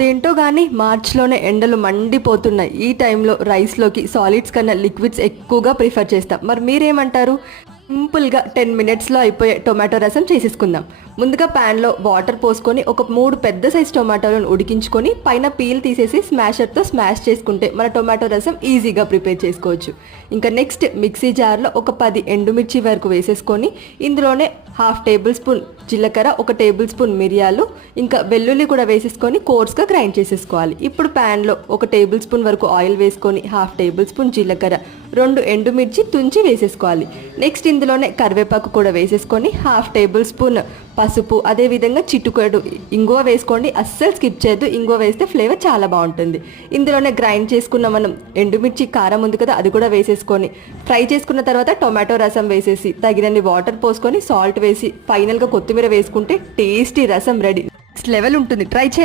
అదేంటో కానీ మార్చ్లోనే ఎండలు మండిపోతున్నాయి. ఈ టైంలో రైస్లోకి సాలిడ్స్ కన్నా లిక్విడ్స్ ఎక్కువగా ప్రిఫర్ చేస్తాం. మరి మీరేమంటారు? సింపుల్గా 10 మినిట్స్లో అయిపోయే టొమాటో రసం చేసేసుకుందాం. ముందుగా ప్యాన్లో వాటర్ పోసుకొని ఒక 3 పెద్ద సైజ్ టొమాటోలను ఉడికించుకొని పైన పీల్ తీసేసి స్మాషర్తో స్మాష్ చేసుకుంటే మన టొమాటో రసం ఈజీగా ప్రిపేర్ చేసుకోవచ్చు. ఇంకా నెక్స్ట్ మిక్సీ జార్లో ఒక 10 ఎండుమిర్చి వరకు వేసేసుకొని ఇందులోనే హాఫ్ టేబుల్ స్పూన్ జీలకర్ర, 1 టేబుల్ స్పూన్ మిరియాలు, ఇంకా వెల్లుల్లి కూడా వేసేసుకొని కోర్స్గా గ్రైండ్ చేసేసుకోవాలి. ఇప్పుడు ప్యాన్లో 1 టేబుల్ స్పూన్ వరకు ఆయిల్ వేసుకొని హాఫ్ టేబుల్ స్పూన్ జీలకర్ర, 2 ఎండుమిర్చి తుంచి వేసేసుకోవాలి. నెక్స్ట్ ఇందులోనే కరివేపాకు కూడా వేసేసుకొని హాఫ్ టేబుల్ స్పూన్ పసుపు, అదేవిధంగా చిటుకుడు ఇంగువ వేసుకోండి. అస్సలు స్కిప్ చేయొద్దు, ఇంగువ వేస్తే ఫ్లేవర్ చాలా బాగుంటుంది. ఇందులోనే గ్రైండ్ చేసుకున్న మనం ఎండుమిర్చి కారం ఉంది కదా, అది కూడా వేసేసుకొని ఫ్రై చేసుకున్న తర్వాత టొమాటో రసం వేసేసి తగినన్ని వాటర్ పోసుకొని సాల్ట్ వేసి ఫైనల్గా కొత్తిమీర వేసుకుంటే టేస్టీ రసం రెడీ. నెక్స్ట్ లెవెల్ ఉంటుంది, ట్రై చేయండి.